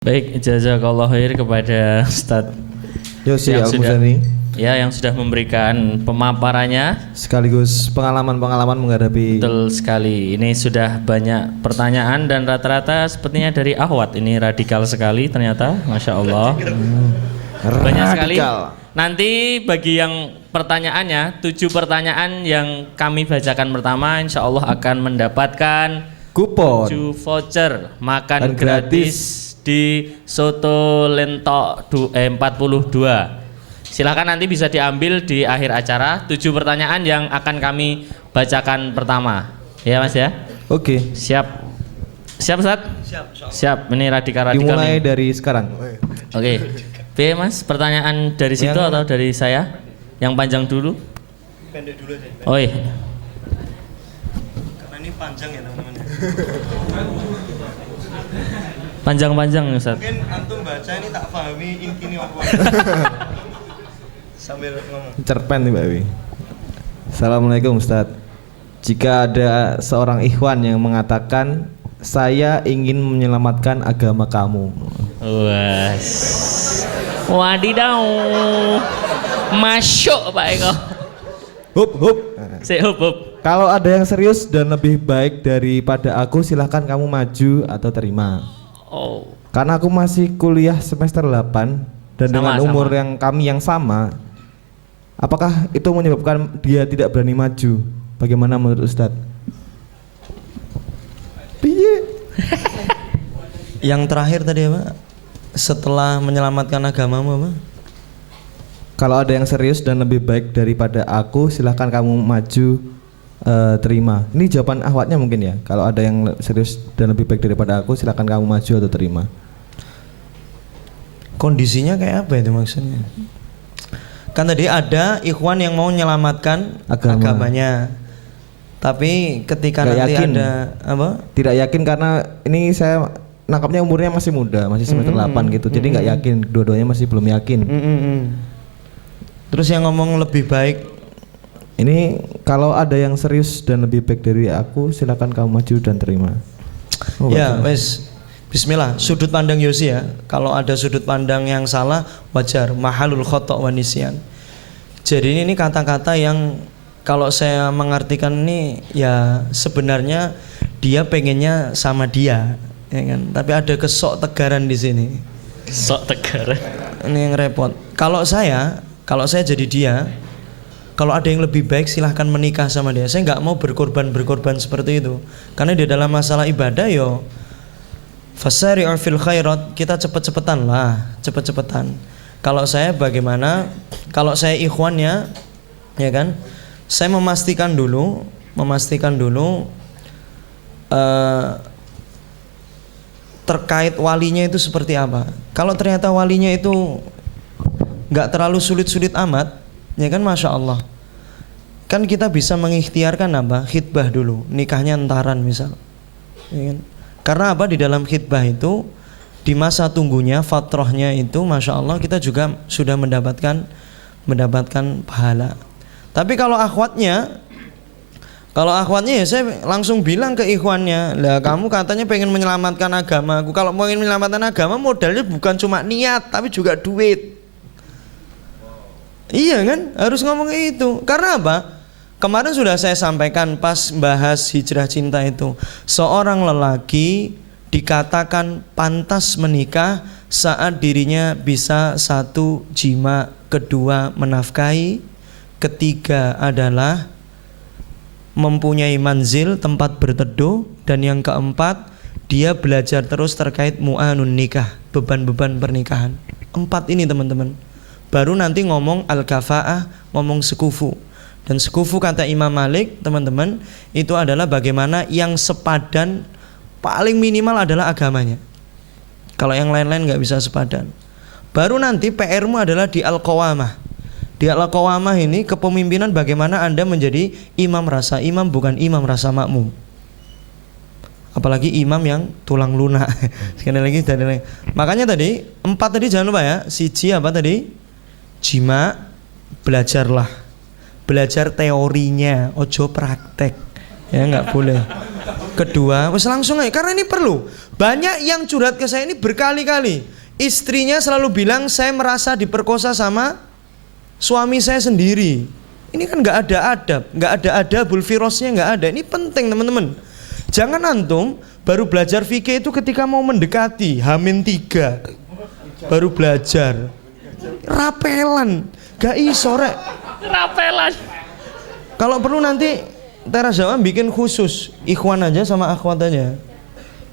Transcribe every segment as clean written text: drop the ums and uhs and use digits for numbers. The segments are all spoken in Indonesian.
Baik, jazakallah khair kepada Ustadz Yosi yang sudah, Al-Muzani yang sudah memberikan pemaparannya sekaligus pengalaman-pengalaman menghadapi. betul sekali. Ini sudah banyak pertanyaan dan rata-rata sepertinya dari Ahwat. Ini radikal sekali ternyata, Masya Allah. Banyak sekali. Nanti bagi yang pertanyaannya, 7 pertanyaan yang kami bacakan pertama, insya Allah akan mendapatkan kupon 7 voucher makan dan gratis di Soto Lento 42. Silakan nanti bisa diambil di akhir acara 7 pertanyaan yang akan kami bacakan pertama. Ya Mas ya? Oke. Siap. Siap Ustaz? Siap. Ini radikal-radikal. Dimulai nih. dari sekarang. Oke. B Mas, pertanyaan dari situ atau dari saya? Yang panjang dulu? Pendek dulu aja. Oh iya. Karena ini panjang ya teman-teman. Panjang-panjang Ustaz. Mungkin antum baca ini tak pahami intinya apa. Sambil ngomong. Cerpen nih Mbak Wi. Assalamualaikum Ustadz. Jika ada seorang ikhwan yang mengatakan saya ingin menyelamatkan agama kamu. Was. Wadidaw. Masuk Pak Eko. Hup hup. Hup. Kalau ada yang serius dan lebih baik daripada aku, silahkan kamu maju atau terima. Oh. Karena aku masih kuliah semester 8 dan dengan umur yang kami yang sama, apakah itu menyebabkan dia tidak berani maju? Bagaimana menurut Ustadz? Piye? Yang terakhir tadi apa? Setelah menyelamatkan agamamu apa? Kalau ada yang serius dan lebih baik daripada aku, silahkan kamu maju, terima. Ini jawaban ahwatnya mungkin ya. Kalau ada yang serius dan lebih baik daripada aku, silahkan kamu maju atau terima. Kondisinya kayak apa itu maksudnya? Kan tadi ada ikhwan yang mau menyelamatkan agamanya. Tapi ketika Gak nanti yakin. ada apa? Tidak yakin karena ini saya nangkapnya umurnya masih muda, masih semester 8 gitu. Jadi nggak yakin, dua-duanya masih belum yakin. Terus yang ngomong lebih baik, ini kalau ada yang serius dan lebih baik dari aku, silakan kamu maju dan terima. ya wes, bismillah. Sudut pandang Yosi ya. Kalau ada sudut pandang yang salah, wajar. Mahalul khotok wa nisyan. Jadi ini kata-kata yang kalau saya mengartikan ini ya sebenarnya dia pengennya sama dia, ya kan? Tapi ada kesok tegaran di sini. Sok tegar. Ini yang repot. Kalau saya jadi dia, kalau ada yang lebih baik silahkan menikah sama dia. Saya nggak mau berkorban seperti itu. Karena di dalam masalah ibadah yo fasari'u fil khairat, kita cepet-cepetan. Kalau saya bagaimana? Kalau saya ikhwannya, ya kan? Saya memastikan dulu terkait walinya itu seperti apa. Kalau ternyata walinya itu nggak terlalu sulit-sulit amat, ya kan, masya Allah. Kan kita bisa mengikhtiarkan apa? Khitbah dulu, nikahnya entaran misal. Ya kan? Karena apa? Di dalam khitbah itu di masa tunggunya, fatrahnya itu, masya Allah kita juga sudah mendapatkan pahala. Tapi kalau akhwatnya ya saya langsung bilang ke ikhwannya, lah kamu katanya pengen menyelamatkan agamaku. Kalau mau ingin menyelamatkan agama, modalnya bukan cuma niat, tapi juga duit. Iya kan, harus ngomong itu. Karena apa? Kemarin sudah saya sampaikan pas bahas hijrah cinta itu, seorang lelaki dikatakan pantas menikah saat dirinya bisa 1 jima, 2 menafkahi, ketiga adalah mempunyai manzil, tempat berteduh, dan yang keempat dia belajar terus terkait mu'anun nikah, beban-beban pernikahan. 4 ini teman-teman. Baru nanti ngomong al-kafa'ah, ngomong sekufu. Dan sekufu kata Imam Malik, teman-teman, itu adalah bagaimana yang sepadan, paling minimal adalah agamanya. Kalau yang lain-lain nggak bisa sepadan. Baru nanti PR-mu adalah di al-qawamah. Di al-qawamah ini kepemimpinan bagaimana Anda menjadi imam rasa imam, bukan imam rasa makmum. Apalagi imam yang tulang lunak. Sekali lagi. Makanya tadi 4 tadi jangan lupa ya. Siji apa tadi? Jima, belajarlah. Belajar teorinya, ojo praktek. Ya nggak boleh. kedua, wes langsung aja karena ini perlu. Banyak yang curhat ke saya ini berkali-kali. Istrinya selalu bilang saya merasa diperkosa sama suami saya sendiri. Ini kan nggak ada adab, nggak ada adabul firasnya, nggak ada. Ini penting teman-teman. Jangan antum baru belajar fikih itu ketika mau mendekati Hamin 3 baru belajar. Rapelan, gak iso rek. Rapelan. Kalau perlu nanti Teras Jawa bikin khusus ikhwan aja sama akhwat aja.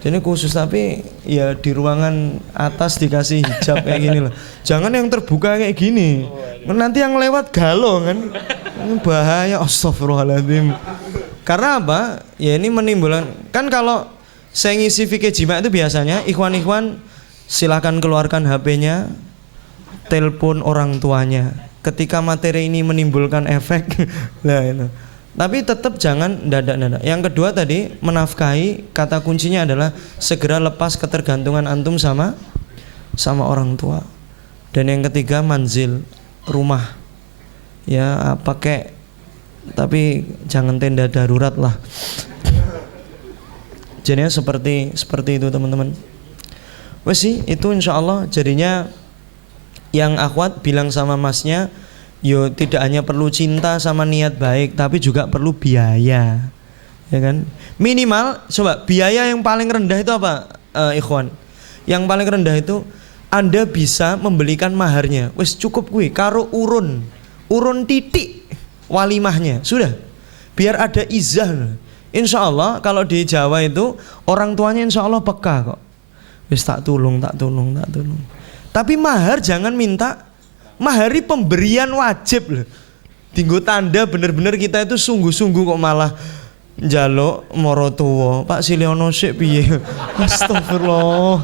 Jadi khusus tapi ya di ruangan atas dikasih hijab kayak gini loh. Jangan yang terbuka kayak gini. Nanti yang lewat galau kan. Ini bahaya, astagfirullahaladzim. Karena apa? Ya ini menimbulkan, kan kalau saya ngisi fikih jima itu biasanya ikhwan-ikhwan silakan keluarkan HP-nya, telepon orang tuanya. Ketika materi ini menimbulkan efek, nah itu. Tapi tetap jangan dadak-dadak. Yang kedua tadi menafkahi, kata kuncinya adalah segera lepas ketergantungan antum sama orang tua. Dan yang ketiga manzil, rumah. Ya pakai, tapi jangan tenda darurat lah. Jadinya seperti itu teman-teman. Wes sih itu insya Allah jadinya yang akhwat bilang sama masnya, yo tidak hanya perlu cinta sama niat baik, tapi juga perlu biaya, ya kan? Minimal coba biaya yang paling rendah itu apa, ikhwan? Yang paling rendah itu Anda bisa membelikan maharnya, wes cukup gue, karo urun titik walimahnya, sudah. Biar ada izah. Insya Allah kalau di Jawa itu orang tuanya insya Allah peka kok. Wes tak tulung. Tapi mahar jangan minta mahari pemberian wajib loh. Tinggo tanda bener-bener kita itu sungguh-sungguh kok malah njaluk moro tuwa. Pak Siliono sik piye? Astagfirullah.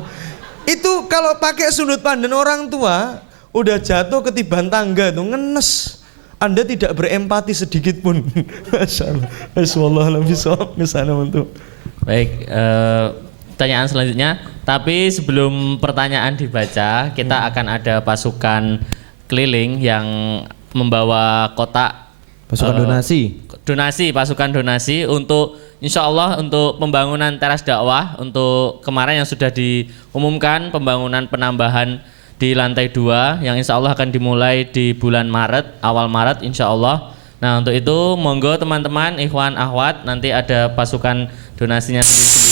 Itu kalau pakai sudut pandang orang tua udah jatuh ketiban tangga tuh ngenes. Anda tidak berempati sedikit pun. Masyaallah. Wallahualam bisawab misalnya untuk. Baik, pertanyaan selanjutnya. Tapi sebelum pertanyaan dibaca, kita akan ada pasukan keliling yang membawa kotak pasukan pasukan donasi untuk insya Allah untuk pembangunan teras dakwah. Untuk kemarin yang sudah diumumkan pembangunan penambahan di lantai 2 yang insya Allah akan dimulai di bulan Maret, awal Maret insya Allah. Nah untuk itu monggo teman-teman ikhwan akhwat, nanti ada pasukan donasinya sendiri-sendiri.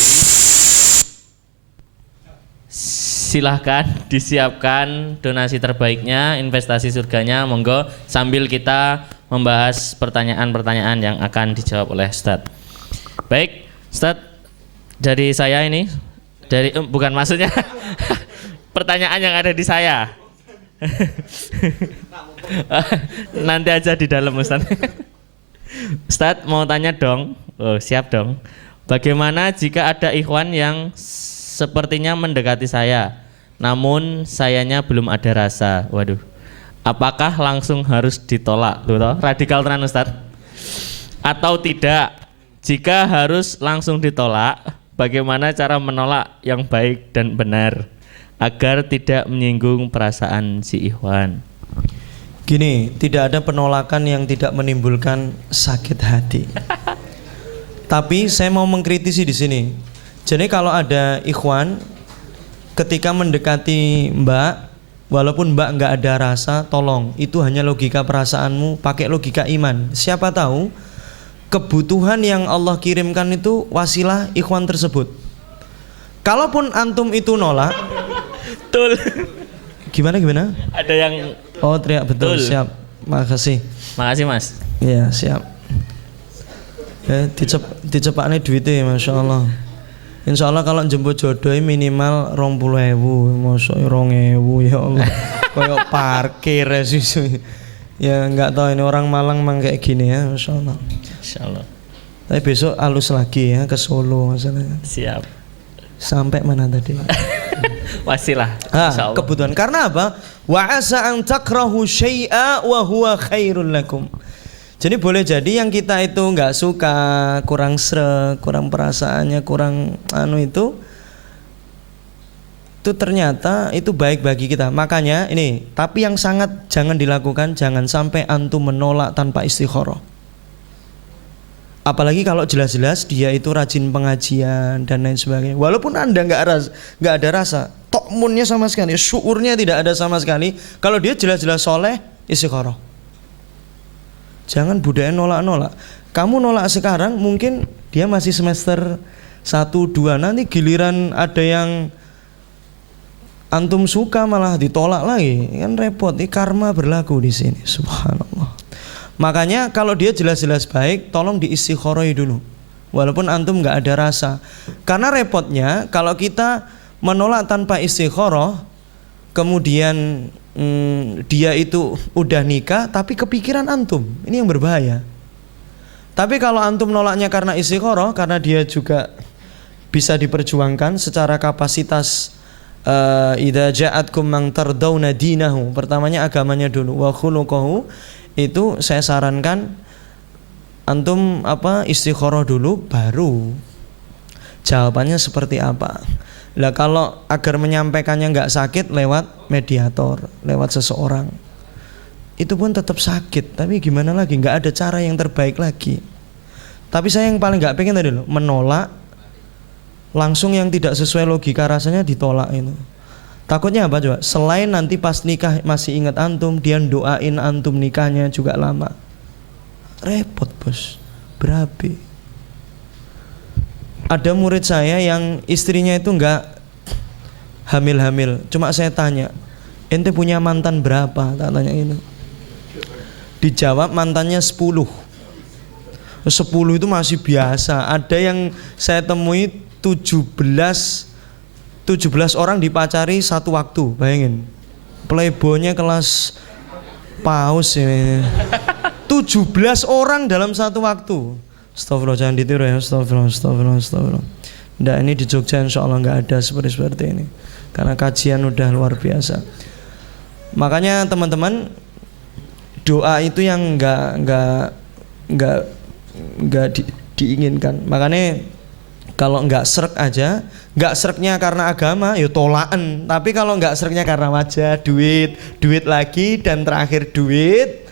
Silahkan disiapkan donasi terbaiknya, investasi surganya, monggo sambil kita membahas pertanyaan-pertanyaan yang akan dijawab oleh Ustadz. Baik, Ustadz, dari saya ini, bukan maksudnya pertanyaan yang ada di saya. Nanti aja di dalam Ustadz. Ustadz mau tanya dong, siap dong. Bagaimana jika ada ikhwan yang sepertinya mendekati saya, namun sayanya belum ada rasa. Waduh, apakah langsung harus ditolak? Tuh, radikal tenan Ustaz. Atau tidak? Jika harus langsung ditolak, bagaimana cara menolak yang baik dan benar agar tidak menyinggung perasaan si ikhwan? Gini, tidak ada penolakan yang tidak menimbulkan sakit hati. Tapi saya mau mengkritisi di sini. Jadi kalau ada ikhwan ketika mendekati Mbak, walaupun Mbak nggak ada rasa, tolong itu hanya logika perasaanmu, pakai logika iman. Siapa tahu kebutuhan yang Allah kirimkan itu wasilah ikhwan tersebut. Kalaupun antum itu nolak, betul. Gimana? Ada yang teriak betul. Siap. Makasih Mas. Iya siap. Ya dicepaknya duitnya, masya Allah. Insya Allah kalau jemput jodoh minimal 20.000, masuk 2.000 ya Allah. Kayak parkir ya susu. Ya nggak tahu ini orang Malang mang kayak gini ya, masya Allah. Insya Allah. Tapi besok halus lagi ya ke Solo masalahnya. Siap. Sampai mana tadi? Wasilah. Kebutuhan. Karena apa? Wa asa an takrahu syai'a wa huwa khairul lakum. Jadi boleh jadi yang kita itu nggak suka, kurang sreg, kurang perasaannya, kurang itu ternyata itu baik bagi kita. Makanya ini, tapi yang sangat jangan dilakukan, jangan sampai antum menolak tanpa istikharah. Apalagi kalau jelas-jelas dia itu rajin pengajian dan lain sebagainya. Walaupun Anda nggak ada rasa, tokmunnya sama sekali, syukurnya tidak ada sama sekali. Kalau dia jelas-jelas soleh, istikharah. Jangan budaya nolak-nolak. Kamu nolak sekarang, mungkin dia masih semester 1, 2. Nanti giliran ada yang antum suka malah ditolak lagi, kan repot. Ini karma berlaku di sini. Subhanallah. Makanya kalau dia jelas-jelas baik, tolong diistikharoi dulu. Walaupun antum nggak ada rasa. Karena repotnya kalau kita menolak tanpa istikharah, kemudian dia itu udah nikah tapi kepikiran antum, ini yang berbahaya. Tapi kalau antum nolaknya karena istikharah, karena dia juga bisa diperjuangkan secara kapasitas. Idza ja'atkum man tardawna dinahu, pertamanya agamanya dulu, wa khuluquhu, itu saya sarankan antum istikharah dulu baru jawabannya seperti apa. Lah kalau agar menyampaikannya nggak sakit lewat mediator, lewat seseorang, itu pun tetap sakit. Tapi gimana lagi, nggak ada cara yang terbaik lagi. Tapi saya yang paling nggak pengen tadi loh, menolak langsung yang tidak sesuai logika rasanya ditolak itu. Takutnya apa coba? Selain nanti pas nikah masih ingat antum, dia doain antum nikahnya juga lama. Repot bos, berapi. Ada murid saya yang istrinya itu enggak hamil-hamil. Cuma saya tanya, ente punya mantan berapa? Tak tanya itu. Dijawab mantannya 10. 10 itu masih biasa. Ada yang saya temui 17 orang dipacari satu waktu, bayangin. Playboynya kelas paus ya. 17 orang dalam satu waktu. Astagfirullah, jangan ditiru ya. Astagfirullah. Nggak, ini di Jogja insya Allah nggak ada seperti ini. Karena kajian udah luar biasa. Makanya teman-teman, doa itu yang nggak diinginkan. Makanya kalau nggak srek aja, nggak sreknya karena agama, ya tolaan. Tapi kalau nggak sreknya karena wajah, duit lagi, dan terakhir duit,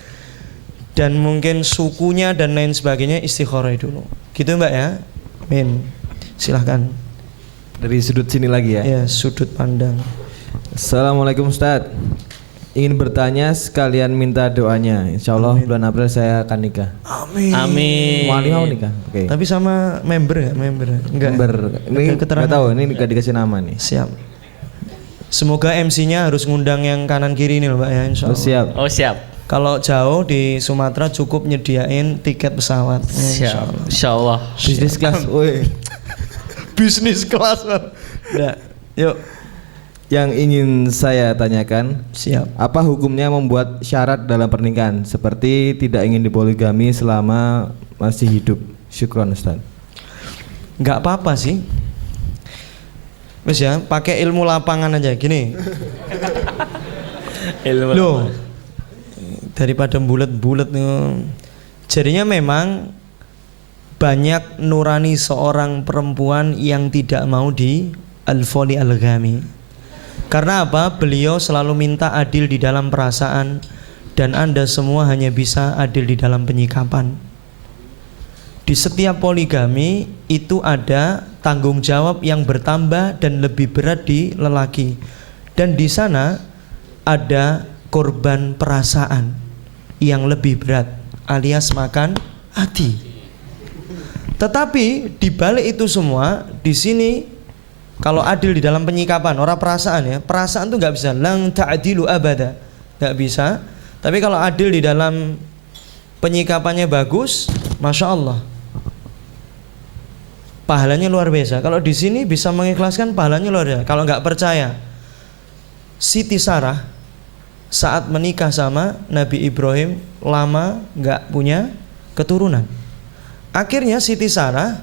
dan mungkin sukunya dan lain sebagainya, istikharah dulu. Gitu Mbak ya. Amin. Silahkan. Dari sudut sini lagi ya. Ya, sudut pandang. Assalamualaikum Ustadz. Ingin bertanya sekalian minta doanya. Insya Allah bulan April saya akan nikah. Amin. Mau nikah? Oke. Tapi sama member ya? Enggak. Ini nggak tahu. Ini nggak dikasih nama nih. Siap. Semoga MC-nya harus ngundang yang kanan kiri ini loh Mbak ya. Insya Allah. Siap. Oh siap. Kalau jauh di Sumatera cukup nyediain tiket pesawat. Siap. Insya Allah. Bisnis kelas. Woi. Bisnis kelas. Udah. Yuk. Yang ingin saya tanyakan, siap. Apa hukumnya membuat syarat dalam pernikahan seperti tidak ingin dipoligami selama masih hidup? Syukron Ustaz. Enggak apa-apa sih. Wes ya, pakai ilmu lapangan aja gini. Ilmu Loh. Daripada bulat-bulat nih. Jadinya memang banyak nurani seorang perempuan yang tidak mau di al-foli al-ghami. Karena apa? Beliau selalu minta adil di dalam perasaan, dan Anda semua hanya bisa adil di dalam penyikapan. Di setiap poligami itu ada tanggung jawab yang bertambah dan lebih berat di lelaki. Dan di sana ada korban perasaan yang lebih berat, alias makan hati. Tetapi di balik itu semua, di sini kalau adil di dalam penyikapan, orang perasaan ya, perasaan tuh nggak bisa, lang ta'dilu abada, nggak bisa. Tapi kalau adil di dalam penyikapannya bagus, masya Allah, pahalanya luar biasa. Kalau di sini bisa mengikhlaskan, pahalanya luar biasa. Kalau nggak percaya, Siti Sarah saat menikah sama Nabi Ibrahim lama nggak punya keturunan. Akhirnya Siti Sarah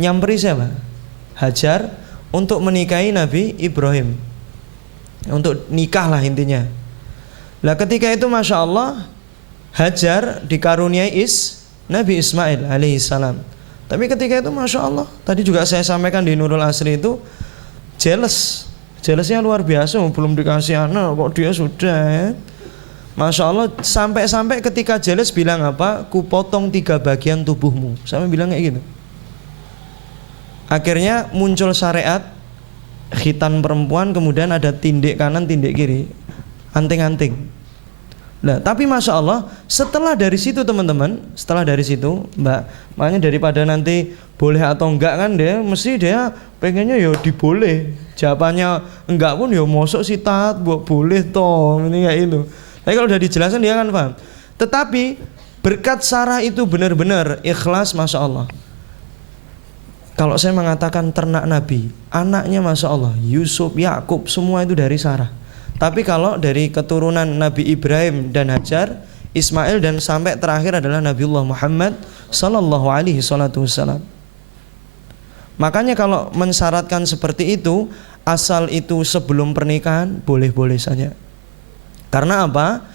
nyamperi siapa? Hajar untuk menikahi Nabi Ibrahim, untuk nikah lah intinya. Lah ketika itu masya Allah, Hajar dikaruniai Nabi Ismail alaihissalam. Tapi ketika itu masya Allah, tadi juga saya sampaikan di Nurul Asri itu jealousnya luar biasa. Belum dikasih anak kok dia sudah ya. Masya Allah, sampai-sampai ketika jelas bilang apa? Ku potong 3 bagian tubuhmu. Sampai bilang kayak gitu. Akhirnya muncul syariat khitan perempuan, kemudian ada tindik kanan, tindik kiri, anting-anting. Nah, tapi Masya Allah, setelah dari situ teman-teman, setelah dari situ Mbak, makanya daripada nanti boleh atau enggak kan mesti dia pengennya ya diboleh. Jawabannya enggak pun ya mosok si taat boleh toh, ini kayak itu. Tapi kalau udah dijelaskan dia kan paham. Tetapi berkat Sarah itu benar-benar ikhlas, Masya Allah. Kalau saya mengatakan ternak Nabi, anaknya Masya Allah, Yusuf, Yakub, semua itu dari Sarah. Tapi kalau dari keturunan Nabi Ibrahim dan Hajar, Ismail dan sampai terakhir adalah Nabiullah Muhammad Sallallahu Alaihi Wasallam. Makanya kalau mensyaratkan seperti itu, asal itu sebelum pernikahan boleh-boleh saja. Karena apa?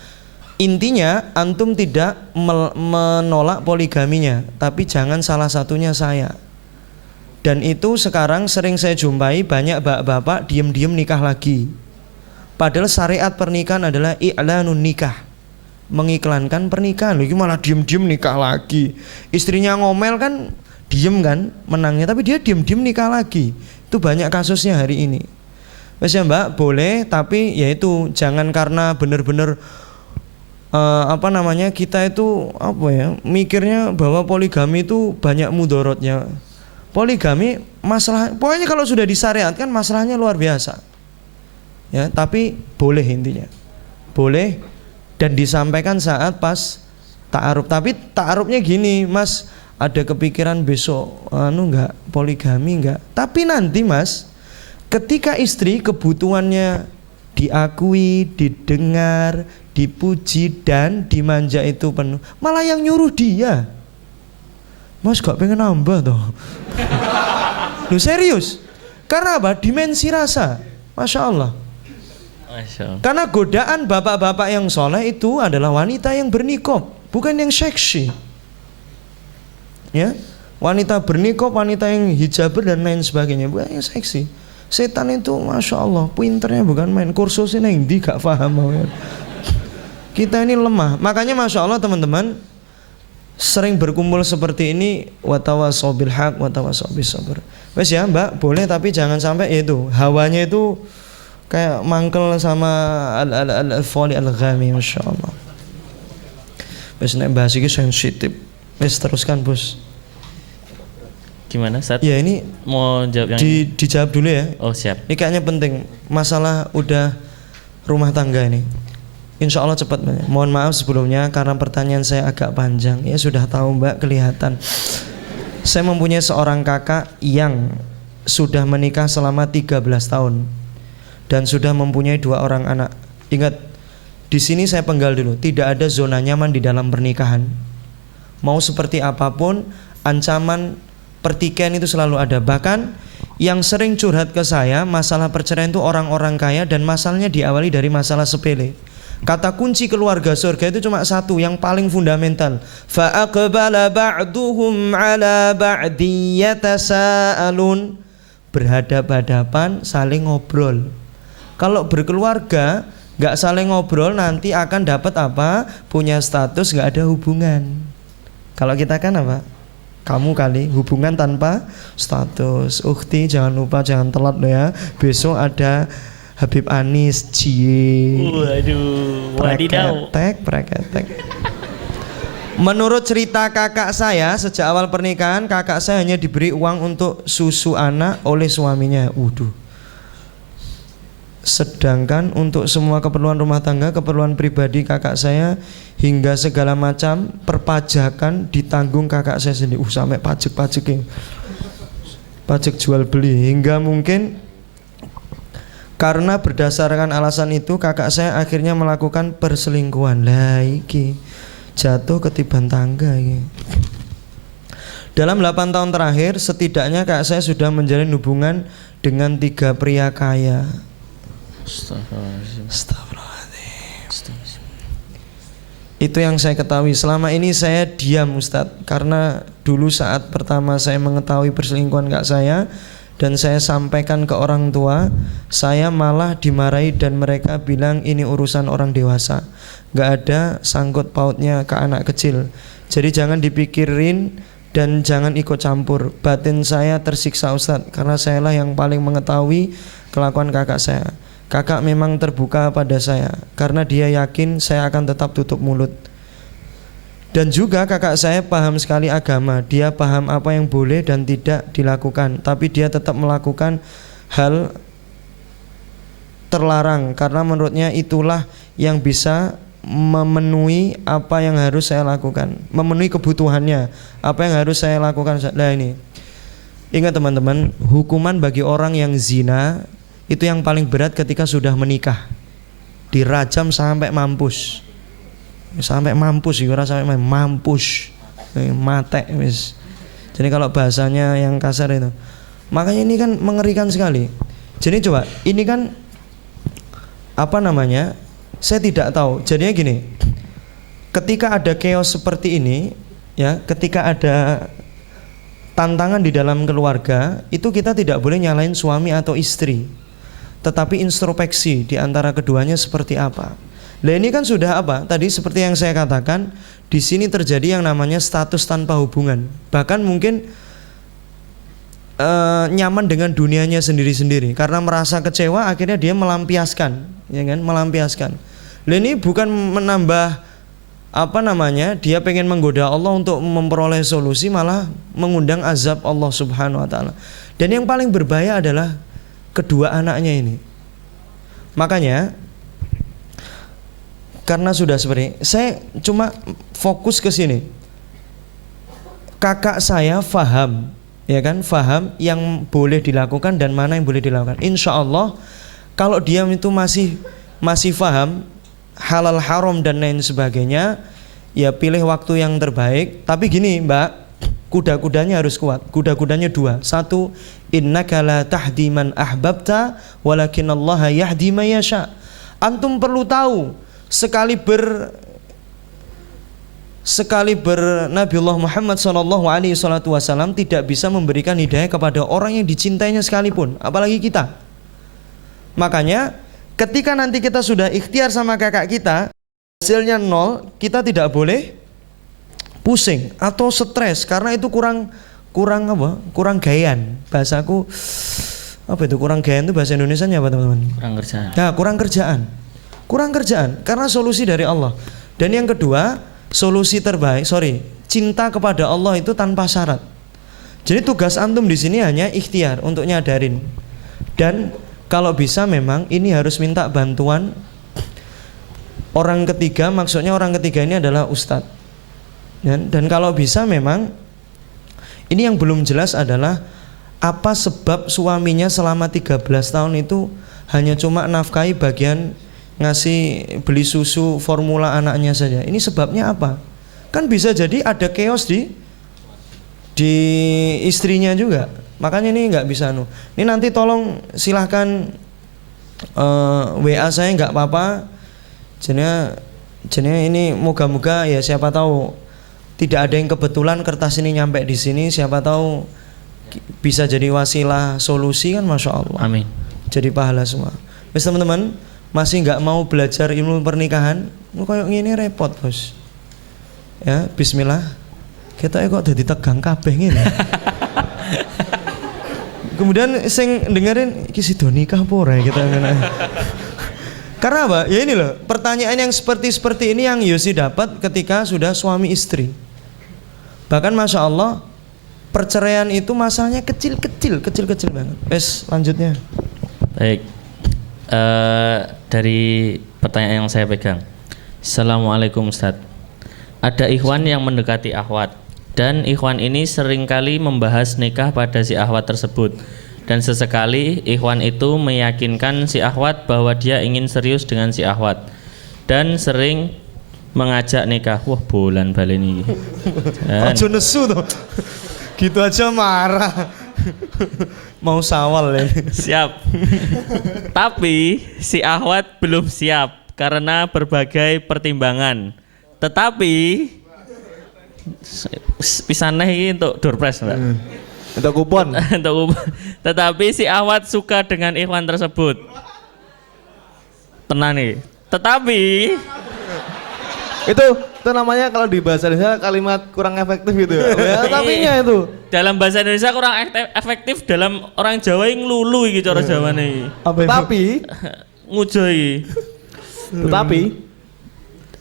Intinya antum tidak menolak poligaminya, tapi jangan salah satunya saya. Dan itu sekarang sering saya jumpai banyak bapak-bapak diem-diem nikah lagi. Padahal syariat pernikahan adalah i'lanun nikah, mengiklankan pernikahan. Lagi malah diem-diem nikah lagi. Istrinya ngomel kan diem kan menangnya, tapi dia diem-diem nikah lagi. Itu banyak kasusnya hari ini. Wes ya Mbak, boleh, tapi yaitu jangan karena benar-benar kita itu mikirnya bahwa poligami itu banyak mudorotnya. Poligami masalah, pokoknya kalau sudah disyariatkan masalahnya luar biasa. Ya, tapi boleh intinya. Boleh dan disampaikan saat pas ta'aruf. Tapi ta'arufnya gini, Mas, ada kepikiran besok enggak poligami enggak? Tapi nanti Mas, ketika istri kebutuhannya diakui, didengar, dipuji dan dimanja itu penuh, malah yang nyuruh dia. Mas gak pengen nambah toh. Loh serius? Karena apa? Dimensi rasa. Masya Allah. Karena godaan bapak-bapak yang soleh itu adalah wanita yang bernikob, bukan yang seksi. Ya, wanita bernikob, wanita yang hijaber dan lain sebagainya, bukan yang seksi. Setan itu Masya Allah pinternya bukan main, kursusnya yang di gak paham. Kita ini lemah. Makanya Masya Allah teman-teman, sering berkumpul seperti ini, watawasaw bil haq watawasaw bis sabr. Wes ya Mbak, boleh, tapi jangan sampai itu hawanya itu kayak mangkel sama al-fali al-ghami. Masya Allah. Wes nek bahas ini sensitif. Wes teruskan Bos. Gimana Ustaz? Ya ini mau jawab yang dijawab dulu ya. Oh siap. Ini kayaknya penting, masalah udah rumah tangga ini. Insya Allah cepat. Mohon maaf sebelumnya karena pertanyaan saya agak panjang. Ya sudah tahu Mbak, kelihatan. Saya mempunyai seorang kakak yang sudah menikah selama 13 tahun dan sudah mempunyai 2 orang anak. Ingat, di sini saya penggal dulu, tidak ada zona nyaman di dalam pernikahan. Mau seperti apapun, ancaman pertikaian itu selalu ada. Bahkan yang sering curhat ke saya masalah perceraian itu orang-orang kaya, dan masalahnya diawali dari masalah sepele. Kata kunci keluarga surga itu cuma satu, yang paling fundamental. Fa'aqbala ba'duhum 'ala ba'di yatasaalun. Berhadap-hadapan, saling ngobrol. Kalau berkeluarga enggak saling ngobrol, nanti akan dapat apa? Punya status, enggak ada hubungan. Kalau kita kan apa? Kamu kali hubungan tanpa status. Ukhti jangan lupa, jangan telat loh ya. Besok ada Habib Anis, cie. Waduh, wadidaw. Preketek. Menurut cerita kakak saya, sejak awal pernikahan kakak saya hanya diberi uang untuk susu anak oleh suaminya. Sedangkan untuk semua keperluan rumah tangga, keperluan pribadi kakak saya hingga segala macam perpajakan ditanggung kakak saya sendiri. Sampai pajak-pajaknya, pajak jual beli, hingga mungkin karena berdasarkan alasan itu kakak saya akhirnya melakukan perselingkuhan. Lah iki jatuh ketiban tangga iki. Dalam 8 tahun terakhir setidaknya kakak saya sudah menjalin hubungan dengan 3 pria kaya. Astagfirullahaladzim. Itu yang saya ketahui. Selama ini saya diam Ustadz, karena dulu saat pertama saya mengetahui perselingkuhan kakak saya, dan saya sampaikan ke orang tua, saya malah dimarahi dan mereka bilang ini urusan orang dewasa, gak ada sangkut pautnya ke anak kecil. Jadi jangan dipikirin dan jangan ikut campur. Batin saya tersiksa Ustadz, karena sayalah yang paling mengetahui kelakuan kakak saya. Kakak memang terbuka pada saya karena dia yakin saya akan tetap tutup mulut. Dan juga kakak saya paham sekali agama. Dia paham apa yang boleh dan tidak dilakukan, tapi dia tetap melakukan hal terlarang karena menurutnya itulah yang bisa memenuhi apa yang harus saya lakukan, memenuhi kebutuhannya, apa yang harus saya lakukan. Nah ini, ingat teman-teman, hukuman bagi orang yang zina itu yang paling berat ketika sudah menikah, dirajam sampai mampus. Sampai mampus ya, sampai mampus, mate wis. Jadi kalau bahasanya yang kasar itu, makanya ini kan mengerikan sekali. Jadi coba, ini kan apa namanya? Saya tidak tahu. Jadinya gini, ketika ada chaos seperti ini, ya, ketika ada tantangan di dalam keluarga, itu kita tidak boleh nyalain suami atau istri, tetapi introspeksi di antara keduanya seperti apa. Nah ini kan sudah apa? Tadi seperti yang saya katakan, di sini terjadi yang namanya status tanpa hubungan. Bahkan mungkin nyaman dengan dunianya sendiri-sendiri karena merasa kecewa, akhirnya dia melampiaskan, ya kan? Melampiaskan. Nah ini bukan menambah apa namanya? Dia pengen menggoda Allah untuk memperoleh solusi, malah mengundang azab Allah Subhanahu wa taala. Dan yang paling berbahaya adalah kedua anaknya ini. Makanya karena sudah seperti ini, saya cuma fokus ke sini. Kakak saya faham, ya kan, faham yang boleh dilakukan dan mana yang boleh dilakukan. Insya Allah kalau dia itu masih faham halal haram dan lain sebagainya, ya pilih waktu yang terbaik. Tapi gini Mbak, kuda-kudanya harus kuat. Kuda-kudanya dua. Satu, innaka la tahdi man ahbabta walakinallaha yahdi man yasha. Antum perlu tahu, sekali Nabiullah Muhammad SAW tidak bisa memberikan hidayah kepada orang yang dicintainya sekalipun, apalagi kita. Makanya ketika nanti kita sudah ikhtiar sama kakak kita, hasilnya nol, kita tidak boleh pusing atau stres karena itu kurang gayan. Bahasaku apa itu kurang gayan itu bahasa Indonesianya apa teman-teman? Kurang kerjaan. Nah, kurang kerjaan karena solusi dari Allah. Dan yang kedua, solusi terbaik, cinta kepada Allah itu tanpa syarat. Jadi tugas antum di sini hanya ikhtiar untuk nyadarin. Dan kalau bisa memang ini harus minta bantuan orang ketiga, maksudnya orang ketiga ini adalah ustadz. Dan kalau bisa memang ini yang belum jelas adalah apa sebab suaminya selama 13 tahun itu hanya cuma nafkahi bagian ngasih beli susu formula anaknya saja. Ini sebabnya apa? Kan bisa jadi ada chaos di istrinya juga. Makanya ini nggak bisa Ini nanti tolong silahkan WA saya nggak apa-apa. Jadinya ini moga-moga ya siapa tahu tidak ada yang kebetulan kertas ini nyampe di sini, siapa tahu bisa jadi wasilah solusi kan, masya Allah. Amin. Jadi pahala semua. Wes teman-teman, masih nggak mau belajar ilmu pernikahan, kayak gini repot bos. Ya, Bismillah. Kita kok jadi tegang kabeh ngene. Kemudian sing dengerin iki sido nikah apa ora kita ngene. Karena apa? Ya ini loh, pertanyaan yang seperti ini yang Yosi dapat ketika sudah suami istri. Bahkan masya Allah perceraian itu masalahnya kecil banget. Wes lanjutnya. Baik. Dari pertanyaan yang saya pegang. Assalamualaikum Ustaz. Ada ikhwan yang mendekati akhwat dan ikhwan ini seringkali membahas nikah pada si akhwat tersebut. Dan sesekali ikhwan itu meyakinkan si akhwat bahwa dia ingin serius dengan si akhwat dan sering mengajak nikah. Wah, bulan balik ini. Aja nesu tuh. Gitu aja marah. Mau sawal ya. Siap. Tapi si akhwat belum siap karena berbagai pertimbangan. Tetapi pisannya ini untuk door prize, Mbak. Untuk kupon. Tetapi si Ahwat suka dengan ikhwan tersebut. Tenang nih. Tetapi itu namanya kalau di bahasa Indonesia kalimat kurang efektif gitu. Ya, tapinya itu. Dalam bahasa Indonesia kurang efektif, dalam orang Jawa yang lulu iki cara Jawane. Tapi ngujoi. Tetapi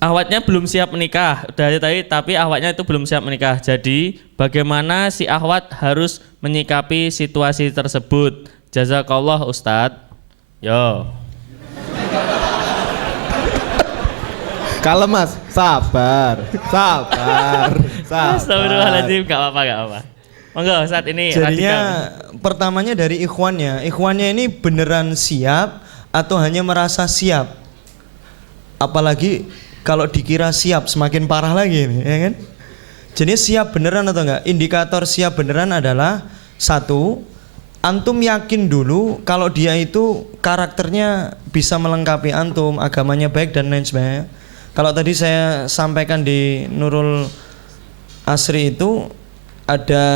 Ahwatnya belum siap menikah. Tapi Ahwatnya itu belum siap menikah. Jadi bagaimana si Ahwat harus menyikapi situasi tersebut? Jazakallah Ustadz. Yo. kalem Mas, sabar. Astagfirullahaladzim, gak apa-apa. Monggo saat ini jadinya radikal. pertamanya dari ikhwannya ini beneran siap atau hanya merasa siap, apalagi kalau dikira siap semakin parah lagi ini, ya kan? Jadi siap beneran atau enggak? Indikator siap beneran adalah satu, antum yakin dulu kalau dia itu karakternya bisa melengkapi antum, agamanya baik dan lain sebagainya. Kalau tadi saya sampaikan di Nurul Asri itu ada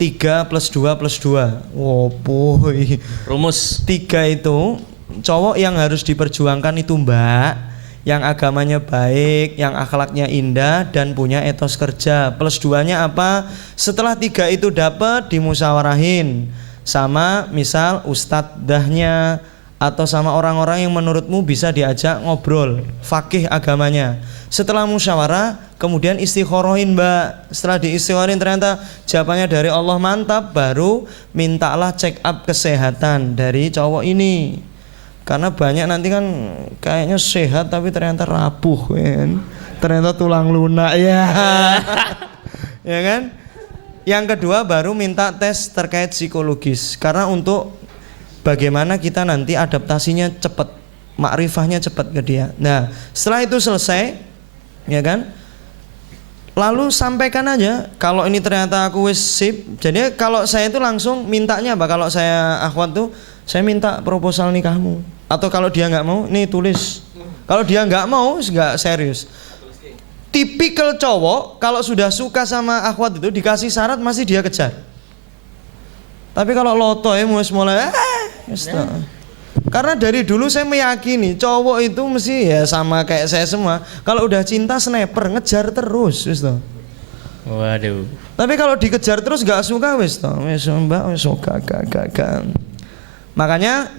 3 + 2 + 2. Wow boy. Rumus 3 itu cowok yang harus diperjuangkan itu mbak, yang agamanya baik, yang akhlaknya indah dan punya etos kerja. Plus 2-nya apa? Setelah 3 itu dapat, dimusyawarahin sama misal ustadzahnya atau sama orang-orang yang menurutmu bisa diajak ngobrol fakih agamanya. Setelah musyawarah kemudian istikhorohin mbak. Setelah diistikhorin ternyata jawabannya dari Allah mantap, baru mintalah check up kesehatan dari cowok ini. Karena banyak nanti kan kayaknya sehat tapi ternyata rapuh kan. Ternyata tulang lunak ya. Ya kan? Yang kedua baru minta tes terkait psikologis. Karena untuk bagaimana kita nanti adaptasinya cepat, makrifahnya cepat ke dia. Nah, setelah itu selesai, ya kan? Lalu sampaikan aja kalau ini ternyata aku wis sip. Jadi kalau saya itu langsung mintanya apa? Kalau saya akhwat tuh saya minta proposal nikahmu. Atau kalau dia nggak mau, nih tulis. Kalau dia nggak mau, nggak serius. Tipikal cowok kalau sudah suka sama akhwat itu dikasih syarat masih dia kejar. Tapi kalau loto ya mulai karena dari dulu saya meyakini cowok itu mesti ya sama kayak saya semua. Kalau udah cinta sniper ngejar terus, wis toh. Waduh. Tapi kalau dikejar terus nggak suka wis toh, wis mbak wis suka gak. Makanya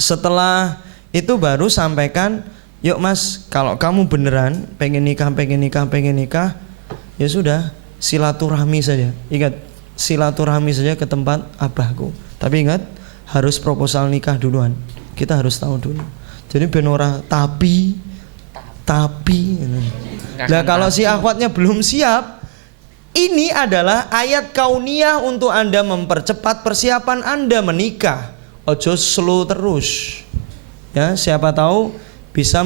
setelah itu baru sampaikan, yuk mas, kalau kamu beneran pengen nikah, ya sudah silaturahmi saja. Ingat, silaturahmi saja ke tempat abahku. Tapi ingat, harus proposal nikah duluan. Kita harus tahu dulu. Jadi ben ora tapi. Nah kalau si akhwatnya belum siap, ini adalah ayat kauniyah untuk Anda mempercepat persiapan Anda menikah. Ojo slow terus. Ya, siapa tahu bisa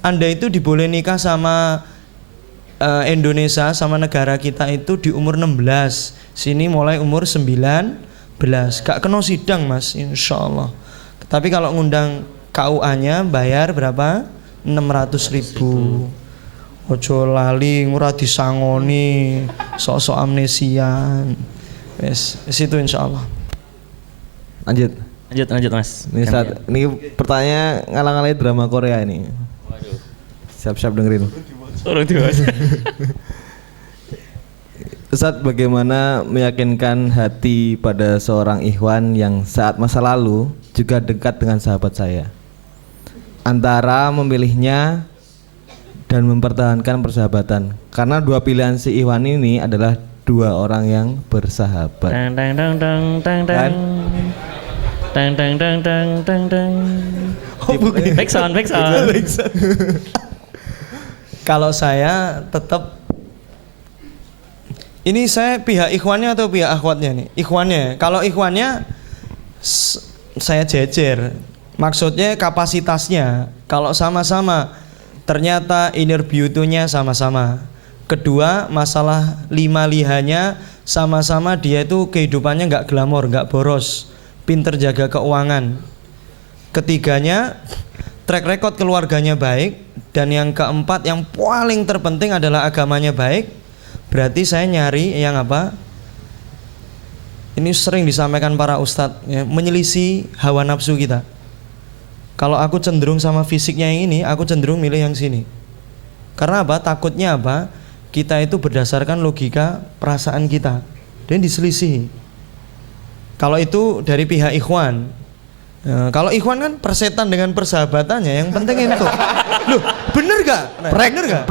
Anda itu diboleh nikah sama Indonesia, sama negara kita itu di umur 16. Sini mulai umur 19. Gak kena sidang mas, insyaallah. Tapi kalau ngundang KUA-nya bayar berapa? 600.000. Ojo lali ngurah disangoni, sok-sok amnesian. Wes, itu insyaallah. Lanjut mas. Ini pertanyaan ngalang-ngalangin drama Korea ini. Waduh. Siap-siap dengerin. Orang dewasa. Ustadz, bagaimana meyakinkan hati pada seorang ikhwan yang saat masa lalu juga dekat dengan sahabat saya, antara memilihnya dan mempertahankan persahabatan? Karena dua pilihan si ikhwan ini adalah dua orang yang bersahabat. Oh, bukan. Back sound. Kalau saya tetap, ini saya pihak ikhwannya atau pihak akhwatnya nih? Ikhwannya. Kalau ikhwannya saya jejer. Maksudnya kapasitasnya. Kalau sama-sama ternyata inner beauty-nya sama-sama. Kedua, masalah lima lihanya sama-sama, dia itu kehidupannya nggak glamor, nggak boros, pinter jaga keuangan. Ketiganya, track record keluarganya baik. Dan yang keempat, yang paling terpenting adalah agamanya baik. Berarti saya nyari yang apa? ini sering disampaikan para ustadz ya, menyelisih hawa nafsu kita. Kalau aku cenderung sama fisiknya yang ini, aku cenderung milih yang sini. Karena apa? Takutnya apa? Kita itu berdasarkan logika perasaan kita dan diselisih. Kalau itu dari pihak ikhwan. Kalau ikhwan kan persetan dengan persahabatannya, yang penting itu. Loh, bener gak? Bener gak?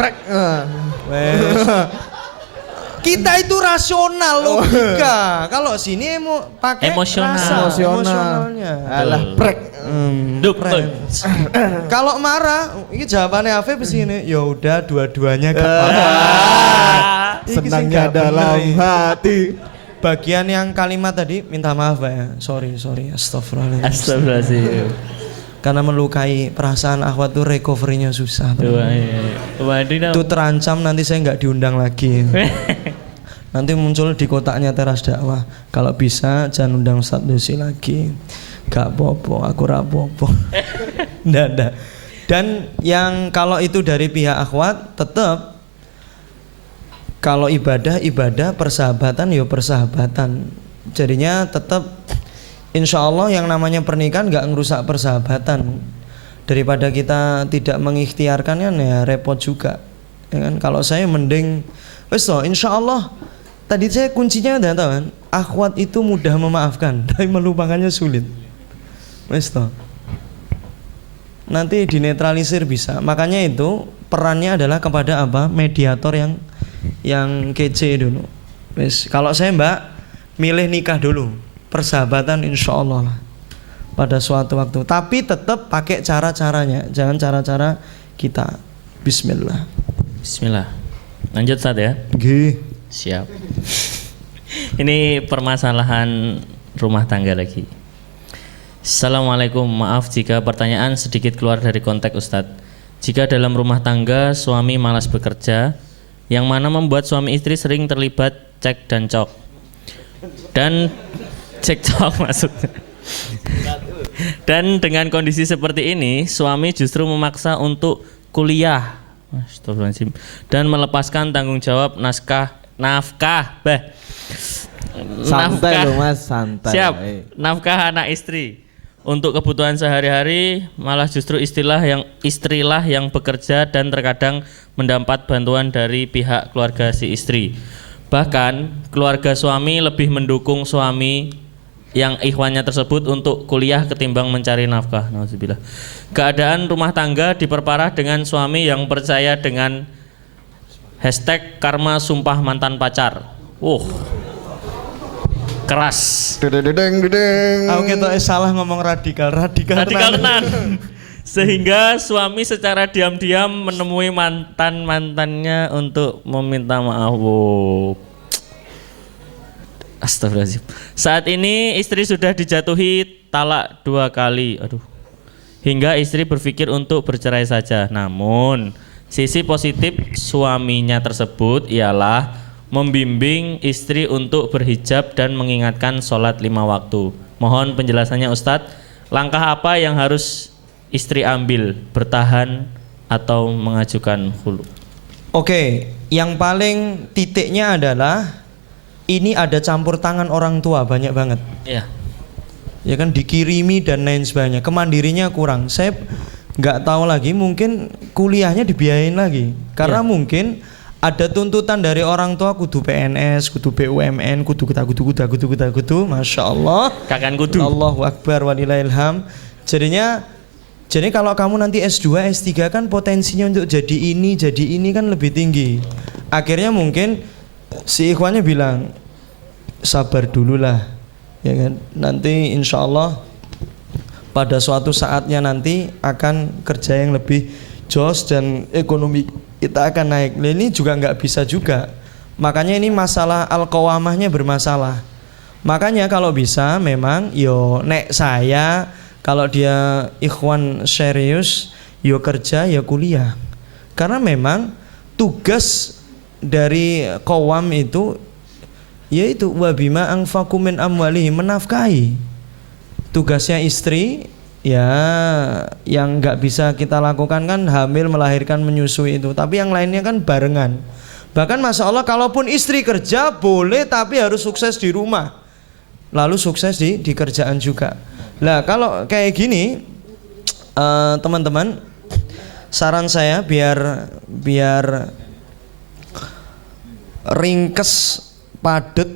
Kita itu rasional, logika. Kalau sini pakai emosionalnya. Alah, prek. Kalau marah, ini jawabannya Afif sini. Ya udah, dua-duanya gak Senangnya dalam hati. Bagian yang kalimat tadi minta maaf Pak ya. Sorry, astagfirullahaladzim. Astagfirullahaladzim. Karena melukai perasaan akhwat tuh recovery-nya susah. Itu terancam nanti saya nggak diundang lagi. Nanti muncul di kotaknya teras dakwah. Kalau bisa jangan undang Ustadz Dosi lagi. Gak popo, aku rapopo. Nggak. Dan yang kalau itu dari pihak akhwat tetap, kalau ibadah, persahabatan, persahabatan. Jadinya tetap, insya Allah yang namanya pernikahan nggak ngerusak persahabatan. Daripada kita tidak mengikhtiarkannya, ya repot juga. Ya kan? Kalau saya mending, insya Allah. Tadi saya kuncinya udah tahu kan, akhwat itu mudah memaafkan, tapi melupakannya sulit. Nanti dinetralisir bisa. Makanya itu perannya adalah kepada apa? Mediator yang kece dulu. Kalau saya Mbak milih nikah dulu, persahabatan insya Allah lah pada suatu waktu. Tapi tetap pakai cara-caranya, jangan cara-cara kita. Bismillah. Lanjut Ustaz ya. Siap. Ini permasalahan rumah tangga lagi. Assalamualaikum, maaf jika pertanyaan sedikit keluar dari konteks Ustadz. Jika dalam rumah tangga suami malas bekerja, yang mana membuat suami istri sering terlibat cek dan cok. Dan cekcok maksudnya. Dan dengan kondisi seperti ini, suami justru memaksa untuk kuliah. Dan melepaskan tanggung jawab nafkah. Santai loh Mas, santai. Siap, nafkah anak istri. Untuk kebutuhan sehari-hari malah justru istrilah yang bekerja dan terkadang mendapat bantuan dari pihak keluarga si istri. Bahkan keluarga suami lebih mendukung suami yang ikhwannya tersebut untuk kuliah ketimbang mencari nafkah. Nauzubillah. Keadaan rumah tangga diperparah dengan suami yang percaya dengan #karma sumpah mantan pacar. Keras. Aku kita salah ngomong radikal tenan. Sehingga suami secara diam-diam menemui mantannya untuk meminta maaf. Astagfirullahaladzim. Saat ini istri sudah dijatuhi talak 2 kali. Hingga istri berpikir untuk bercerai saja. Namun sisi positif suaminya tersebut ialah membimbing istri untuk berhijab dan mengingatkan sholat 5 waktu. Mohon penjelasannya Ustadz, langkah apa yang harus istri ambil, bertahan atau mengajukan khulu? Oke, yang paling titiknya adalah ini ada campur tangan orang tua banyak banget. Iya. Ya kan, dikirimi dan lain sebagainya. Kemandirinya kurang. Saya nggak tahu lagi, mungkin kuliahnya dibiayain lagi. Karena mungkin ada tuntutan dari orang tua, kudu PNS, kudu BUMN, kudu, Masya Allah. Kakan kudu. Allahu Akbar walillahilham. Jadi kalau kamu nanti S2, S3 kan potensinya untuk jadi ini kan lebih tinggi. Akhirnya mungkin si ikhwannya bilang, sabar dulu lah, ya kan. Nanti insya Allah pada suatu saatnya nanti akan kerja yang lebih jos dan ekonomi kita akan naik. Ini juga nggak bisa juga. Makanya ini masalah al-qawamahnya bermasalah. Makanya kalau bisa memang nek saya kalau dia ikhwan serius kerja kuliah. Karena memang tugas dari qawam itu yaitu wabima anfaqu min amwalihim, menafkahi. Tugasnya istri yang nggak bisa kita lakukan kan hamil, melahirkan, menyusui itu. Tapi yang lainnya kan barengan. Bahkan Masya Allah, kalaupun istri kerja boleh tapi harus sukses di rumah. lalu sukses di kerjaan juga. Nah kalau kayak gini teman-teman, saran saya biar ringkes padet,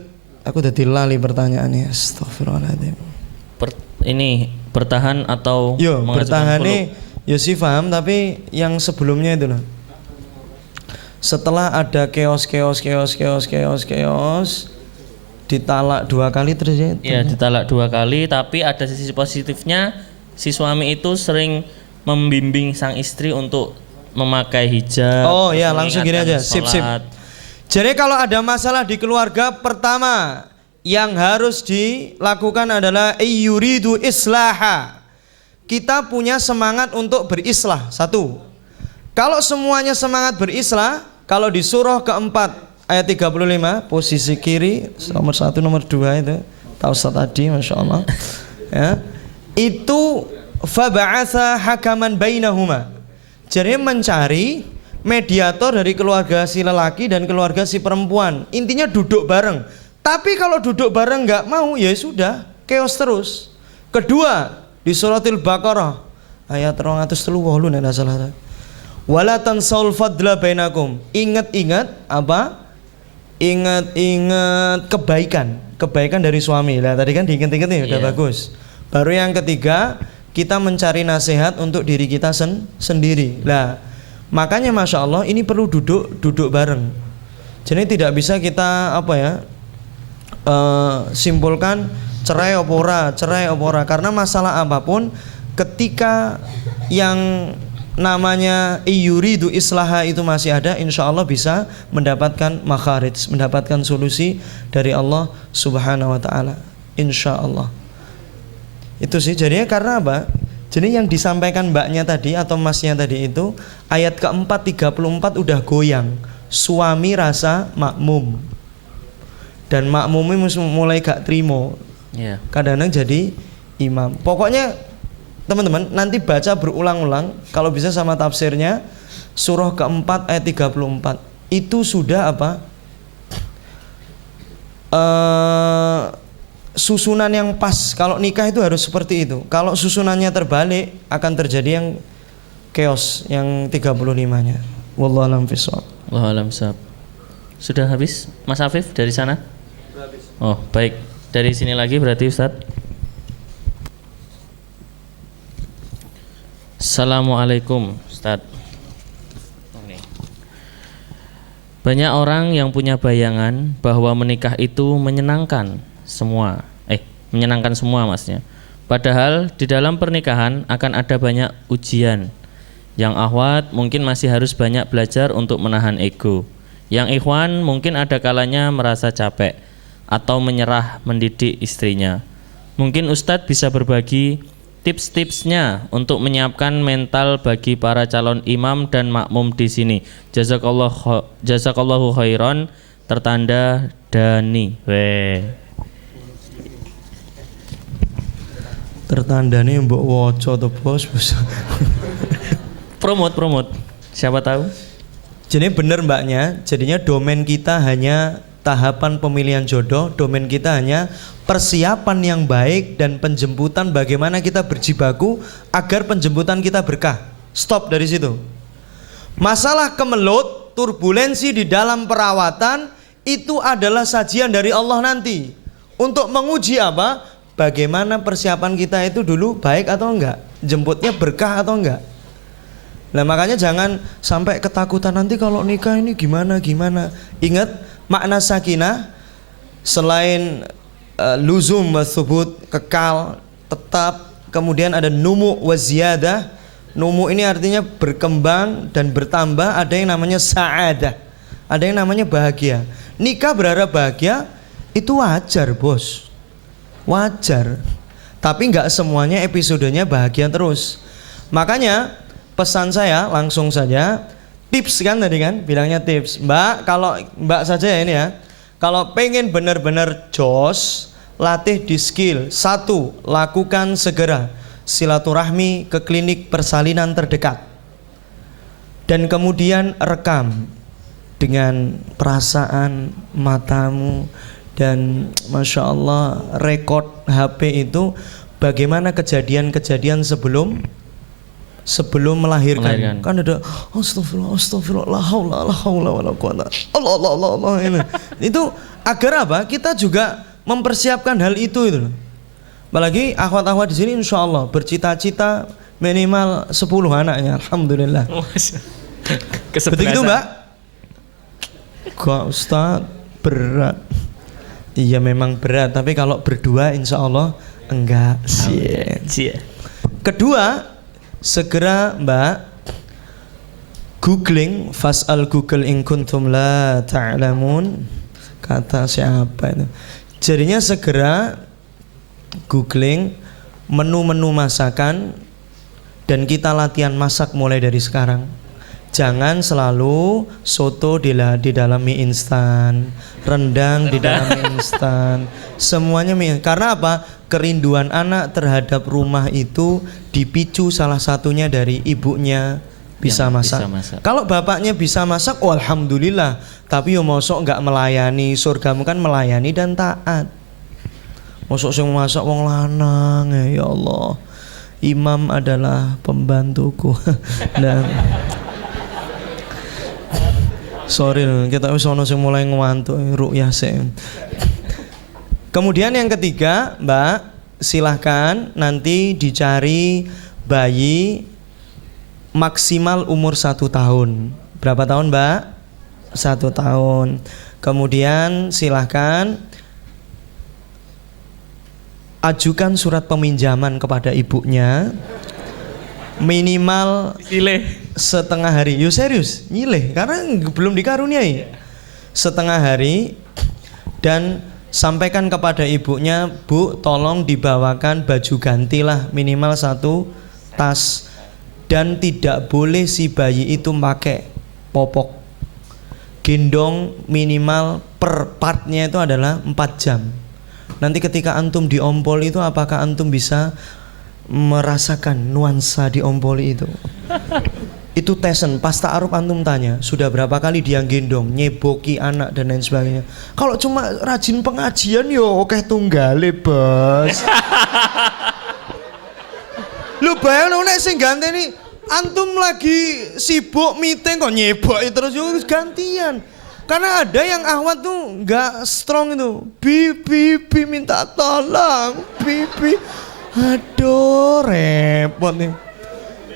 aku udah lali pertanyaannya. Astagfirullahaladzim. Ini bertahan atau yo mengajukan bertahan follow? nih, yo sih paham, tapi yang sebelumnya itu loh. Setelah ada keos ditalak 2 kali terjadi. Ya, ditalak 2 kali, tapi ada sisi positifnya, si suami itu sering membimbing sang istri untuk memakai hijab. Oh ya, langsung gini aja. Sip. Sholat. Jadi kalau ada masalah di keluarga, pertama yang harus dilakukan adalah yuridu islaha. Kita punya semangat untuk berislah. 1. Kalau semuanya semangat berislah, kalau di surah keempat ayat 35 posisi kiri nomor 1 nomor 2 itu tahu Ustaz tadi, masya Allah ya, itu faba'atha hakaman bainahuma. Jadi mencari mediator dari keluarga si lelaki dan keluarga si perempuan. Intinya duduk bareng. Tapi kalau duduk bareng nggak mau, ya sudah, chaos terus. Kedua, di suratil Baqarah ayat 238 nek salah. Wala tansaul fadla bainakum. Ingat-ingat apa? Ingat kebaikan dari suami. Lah tadi kan diingat-ingat nih, udah bagus. Baru yang ketiga, kita mencari nasihat untuk diri kita sendiri. Lah, makanya masya Allah ini perlu duduk bareng. Jadi tidak bisa kita simpulkan cerai opora karena masalah apapun ketika yang namanya yuridu islaha itu masih ada, insya Allah bisa mendapatkan makharij, mendapatkan solusi dari Allah Subhanahu wa ta'ala, insya Allah. Itu sih jadinya. Karena apa? Jadi yang disampaikan mbaknya tadi atau masnya tadi itu ayat keempat 34 udah goyang. Suami rasa makmum dan makmumnya mulai gak terima, kadang-kadang jadi imam. Pokoknya teman-teman nanti baca berulang-ulang, kalau bisa sama tafsirnya, surah keempat ayat 34 itu sudah susunan yang pas. Kalau nikah itu harus seperti itu. Kalau susunannya terbalik akan terjadi yang chaos yang 35-nya. Wallahu a'lam bishawab. Wallahu a'lam bishawab. Sudah habis Mas Afif dari sana? Habis. Oh baik, dari sini lagi berarti Ustadz. Assalamualaikum Ustadz. Banyak orang yang punya bayangan bahwa menikah itu menyenangkan semua maksudnya. Padahal di dalam pernikahan akan ada banyak ujian. Yang akhwat mungkin masih harus banyak belajar untuk menahan ego. Yang ikhwan mungkin ada kalanya merasa capek atau menyerah mendidik istrinya. Mungkin Ustadz bisa berbagi tips-tipsnya untuk menyiapkan mental bagi para calon imam dan makmum di sini. Jazakallahu khairan, tertanda Dani. Tertanda nih mbok woco tuh bos. Promote. Siapa tahu? Jadi bener mbaknya, jadinya domain kita hanya tahapan pemilihan jodoh, domain kita hanya persiapan yang baik dan penjemputan bagaimana kita berjibaku agar penjemputan kita berkah. Stop dari situ. Masalah kemelut, turbulensi di dalam perawatan itu adalah sajian dari Allah nanti untuk menguji apa? Bagaimana persiapan kita itu dulu baik atau enggak, jemputnya berkah atau enggak. Nah makanya jangan sampai ketakutan nanti kalau nikah ini gimana. Ingat makna sakinah selain luzum wa thubut, kekal, tetap, kemudian ada numu wa ziyadah. Numu ini artinya berkembang dan bertambah, ada yang namanya sa'adah, ada yang namanya bahagia. Nikah berharap bahagia itu wajar bos, wajar. Tapi nggak semuanya episodenya bahagia terus. Makanya pesan saya langsung saja, tips kan tadi kan, bilangnya tips. Mbak, kalau mbak saja ya ini ya, kalau pengen benar-benar jos, latih di skill. 1, lakukan segera silaturahmi ke klinik persalinan terdekat. Dan kemudian rekam dengan perasaan matamu, Dan Masya Allah rekod HP itu bagaimana kejadian-kejadian sebelum melahirkan. Kan ada astagfirullah la haula wala quwata Allah ini. Itu agar apa? Kita juga mempersiapkan hal itu loh. Apalagi akhwat-akhwat di sini insya Allah bercita-cita minimal 10 anaknya, alhamdulillah. Begitu Mbak? Kok Ustaz berat? Iya memang berat, tapi kalau berdua insya Allah enggak sih. Kedua, segera Mbak googling, fas'al Google in kuntum la ta'lamun. Kata siapa itu? Jadinya segera googling menu-menu masakan dan kita latihan masak mulai dari sekarang. Jangan selalu soto di dalam mie instan, rendang di dalam mie instan, semuanya mie. Karena apa? Kerinduan anak terhadap rumah itu dipicu salah satunya dari ibunya bisa masak. Kalau bapaknya bisa masak, oh alhamdulillah. Tapi yo mosok nggak melayani, surgamu kan melayani dan taat. Mosok sing masak wong lanang, ya Allah. Imam adalah pembantuku. Dan sorry kita wis ono sing mulai ngewantu rukyah sing. Kemudian yang ketiga, Mbak, silahkan nanti dicari bayi maksimal umur 1 tahun. Berapa tahun, Mbak? 1 tahun. Kemudian silahkan ajukan surat peminjaman kepada ibunya. Minimal setengah hari. Yo serius, nyileh karena belum dikaruniai. Setengah hari dan sampaikan kepada ibunya, Bu, tolong dibawakan baju ganti lah, minimal 1 tas. Dan tidak boleh si bayi itu pakai popok. Gendong minimal per partnya itu adalah 4 jam. Nanti ketika antum diompol itu apakah antum bisa merasakan nuansa diompoli itu? Itu tesen, pas ta'aruf antum tanya, sudah berapa kali dia gendong, nyeboki anak dan lain sebagainya. Kalau cuma rajin pengajian yo oke tunggale, Bos. Lu bayang nek sing ganteni antum lagi sibuk meeting kok nyeboki terus yo gantian. Karena ada yang ahwat tuh nggak strong itu. Bibi minta tolong, bibi. Aduh repot nih.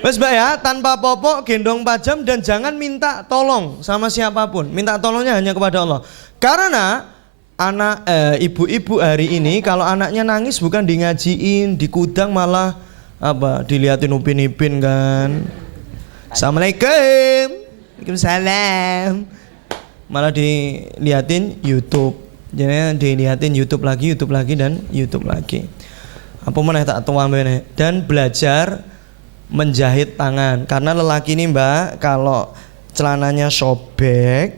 Wes Mbak ya, tanpa popok gendong 4 jam dan jangan minta tolong sama siapapun. Minta tolongnya hanya kepada Allah. Karena anak ibu-ibu hari ini kalau anaknya nangis bukan di ngajiin, di kudang malah apa? Diliatin upin-ipin kan. Assalamualaikum. Waalaikumsalam. Malah diliatin YouTube. Jadi diliatin YouTube lagi dan YouTube lagi. Apa meneh tak tua meneh dan belajar menjahit tangan karena lelaki ini Mbak kalau celananya sobek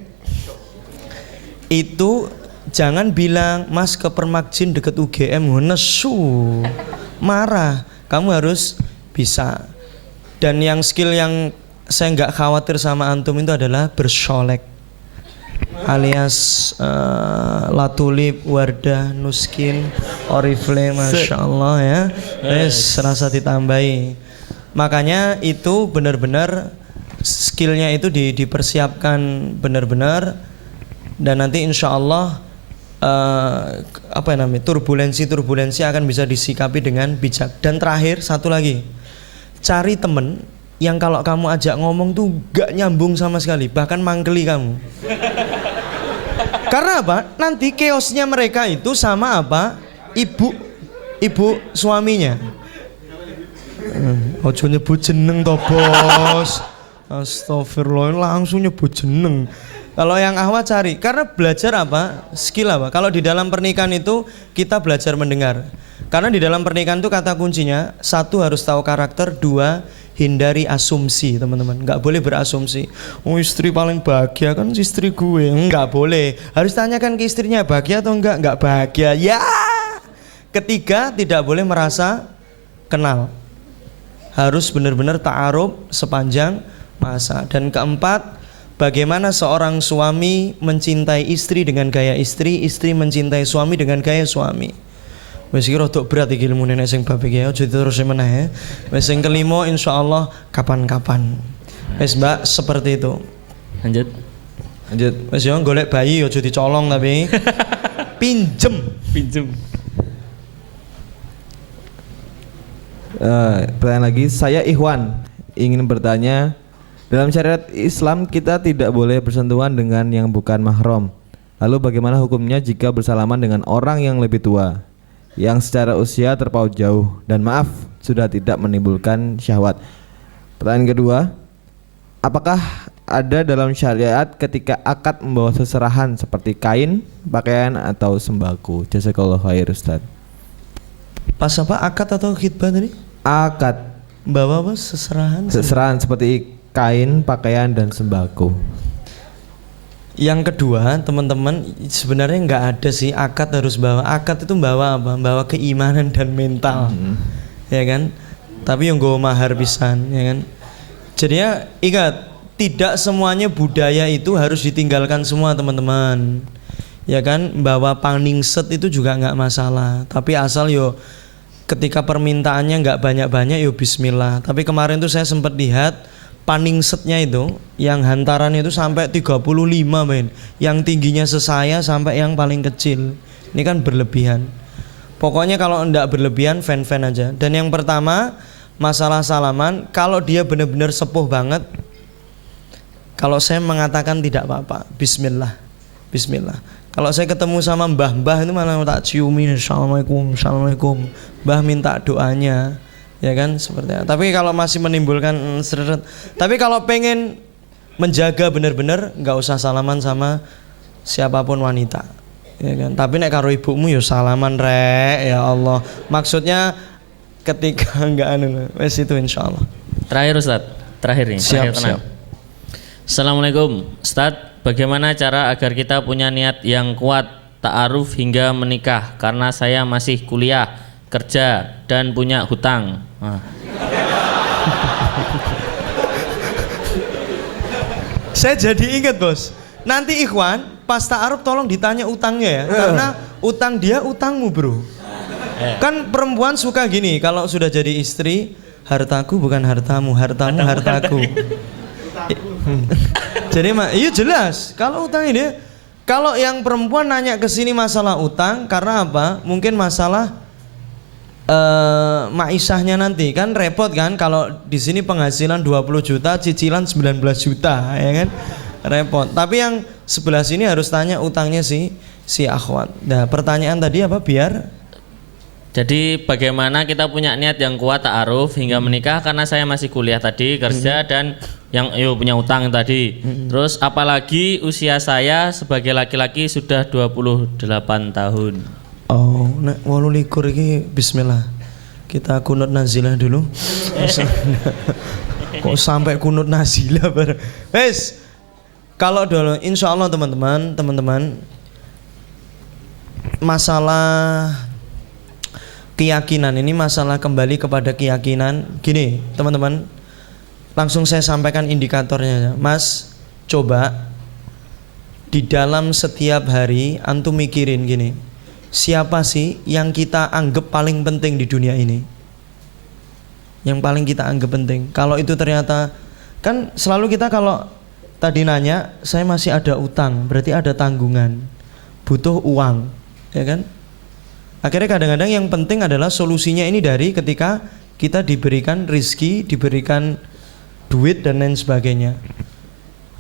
itu jangan bilang Mas ke Permakjin deket UGM nesu marah, kamu harus bisa. Dan yang skill yang saya nggak khawatir sama antum itu adalah bersolek alias latulip, wardah, nuskin, oriflame, masya Allah ya. Serasa ditambahi. Makanya itu benar-benar skillnya itu dipersiapkan benar-benar dan nanti insya Allah turbulensi akan bisa disikapi dengan bijak. Dan terakhir satu lagi, cari temen yang kalau kamu ajak ngomong tuh gak nyambung sama sekali, bahkan mangkeli kamu. Karena apa? Nanti chaosnya mereka itu sama apa? Ibu suaminya. Ojo nyebut jeneng toh Bos. Astagfirullah, langsung nyebut jeneng. Kalau yang ahwat cari, karena belajar apa? Skill apa? Kalau di dalam pernikahan itu kita belajar mendengar. Karena di dalam pernikahan itu kata kuncinya, 1 harus tahu karakter, 2 hindari asumsi, teman-teman. Nggak boleh berasumsi. Oh istri paling bahagia kan istri gue. Nggak boleh. Harus tanyakan ke istrinya bahagia atau enggak bahagia. Ya. Ketiga, tidak boleh merasa kenal. Harus benar-benar ta'aruf sepanjang masa. Dan keempat, bagaimana seorang suami mencintai istri dengan gaya istri, istri mencintai suami dengan gaya suami. Wis iki rada berat iki ilmune nek sing bab iki aja diterusé meneh. Wis sing kelima insyaallah kapan-kapan. Wis Mbak seperti itu. Lanjut. Wis yo golek bayi aja dicolong tapi pinjem. Pertanyaan lagi, saya Ikhwan ingin bertanya, dalam syariat Islam kita tidak boleh bersentuhan dengan yang bukan mahram. Lalu bagaimana hukumnya jika bersalaman dengan orang yang lebih tua, yang secara usia terpaut jauh dan maaf sudah tidak menimbulkan syahwat? Pertanyaan kedua, apakah ada dalam syariat ketika akad membawa seserahan seperti kain, pakaian atau sembako? Jazakallahu khair Ustaz. Pas apa akad atau khitbah tadi? Akad, Bawa apa? Seserahan. seserahan seperti kain, pakaian dan sembako. Yang kedua, teman-teman, sebenarnya nggak ada sih akad harus bawa. Akad itu bawa apa? Bawa keimanan dan mental, ya kan? Tapi yang gue mahar pisan, ya kan? Jadinya ingat, tidak semuanya budaya itu harus ditinggalkan semua, teman-teman. Ya kan, bawa paningset itu juga nggak masalah. Tapi asal yo ketika permintaannya nggak banyak-banyak yo bismillah. Tapi kemarin tuh saya sempat lihat paningsetnya itu yang hantaran itu sampai 35 men, yang tingginya sesaya sampai yang paling kecil. Ini kan berlebihan. Pokoknya kalau enggak berlebihan fan-fan aja. Dan yang pertama masalah salaman, kalau dia benar-benar sepuh banget, kalau saya mengatakan tidak apa-apa, bismillah. Bismillah. Kalau saya ketemu sama mbah-mbah itu malah tak ciumin, assalamualaikum, assalamualaikum. Mbah minta doanya, ya kan seperti itu. Tapi kalau masih menimbulkan seret, tapi kalau pengen menjaga benar-benar nggak usah salaman sama siapapun wanita, ya kan. Tapi nek karo ibumu yo salaman rek, ya Allah. Maksudnya ketika nggak wes itu insyaallah. Terakhir Ustaz, terakhir nih, terakhir tenang. Assalamualaikum Ustaz. Bagaimana cara agar kita punya niat yang kuat ta'aruf hingga menikah? Karena saya masih kuliah, kerja, dan punya hutang. Saya jadi ingat bos. Nanti Ikhwan pas ta'aruf tolong ditanya utangnya ya. Karena utang dia utangmu bro. Kan perempuan suka gini, kalau sudah jadi istri, hartaku bukan hartamu, hartamu hartaku. Jadi iya jelas kalau utang ini, kalau yang perempuan nanya ke sini masalah utang karena apa? Mungkin masalah maisahnya nanti kan repot kan, kalau di sini penghasilan 20 juta, cicilan 19 juta, ya kan? Repot. Tapi yang sebelah sini harus tanya utangnya si akhwat. Nah, pertanyaan tadi apa biar? Jadi bagaimana kita punya niat yang kuat ta'aruf hingga menikah, karena saya masih kuliah tadi, kerja dan yang punya utang tadi. Terus apalagi usia saya sebagai laki-laki sudah 28 tahun. Oh, nek 28 iki bismillah. Kita kunut nazilah dulu. Kok sampai kunut nazilah bareng. Wes. Kalau dulu insyaallah teman-teman masalah keyakinan ini masalah kembali kepada keyakinan. Gini, teman-teman, langsung saya sampaikan indikatornya. Mas, coba di dalam setiap hari antum mikirin gini, siapa sih yang kita anggap paling penting di dunia ini? Yang paling kita anggap penting. Kalau itu ternyata, kan selalu kita kalau tadi nanya, saya masih ada utang, berarti ada tanggungan, butuh uang, ya kan? Akhirnya kadang-kadang yang penting adalah solusinya ini dari ketika kita diberikan rizki, diberikan duit dan lain sebagainya.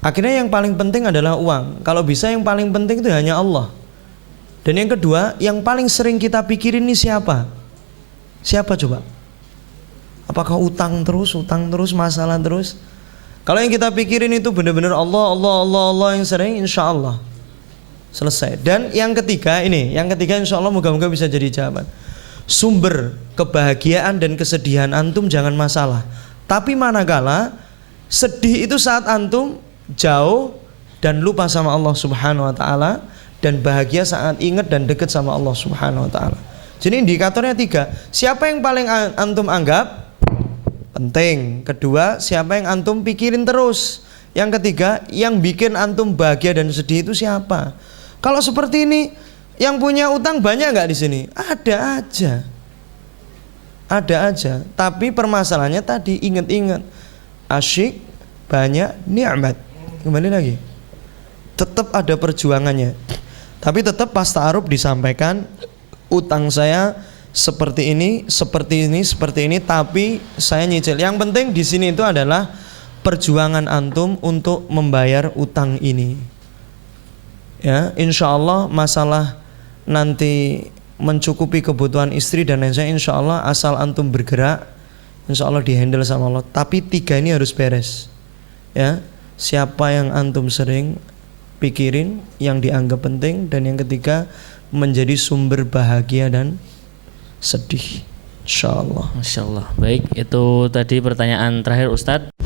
Akhirnya yang paling penting adalah uang. Kalau bisa yang paling penting itu hanya Allah. Dan yang kedua, yang paling sering kita pikirin ini siapa? Siapa coba? Apakah utang terus, masalah terus? Kalau yang kita pikirin itu benar-benar Allah yang sering, insya Allah selesai. Dan yang ketiga insya Allah moga-moga bisa jadi jawaban. Sumber kebahagiaan dan kesedihan antum jangan masalah. Tapi manakala sedih itu saat antum jauh dan lupa sama Allah Subhanahu wa taala, dan bahagia saat ingat dan dekat sama Allah Subhanahu wa taala. Jadi indikatornya 3. Siapa yang paling antum anggap penting? Kedua, siapa yang antum pikirin terus? Yang ketiga, yang bikin antum bahagia dan sedih itu siapa? Kalau seperti ini, yang punya utang banyak nggak di sini? Ada aja. Ada aja. Tapi permasalahannya tadi ingat-ingat. Asyik, banyak, nikmat. Kembali lagi. Tetap ada perjuangannya. Tapi tetap pas ta'aruf disampaikan, utang saya seperti ini, seperti ini, seperti ini, tapi saya nyicil. Yang penting di sini itu adalah perjuangan antum untuk membayar utang ini. Ya, insya Allah masalah nanti mencukupi kebutuhan istri dan lain sebagainya, insya Allah asal antum bergerak, insya Allah dihandle sama Allah. Tapi 3 ini harus beres. Ya, siapa yang antum sering pikirin, yang dianggap penting, dan yang ketiga menjadi sumber bahagia dan sedih. Insya Allah. Masya Allah. Baik, itu tadi pertanyaan terakhir Ustadz.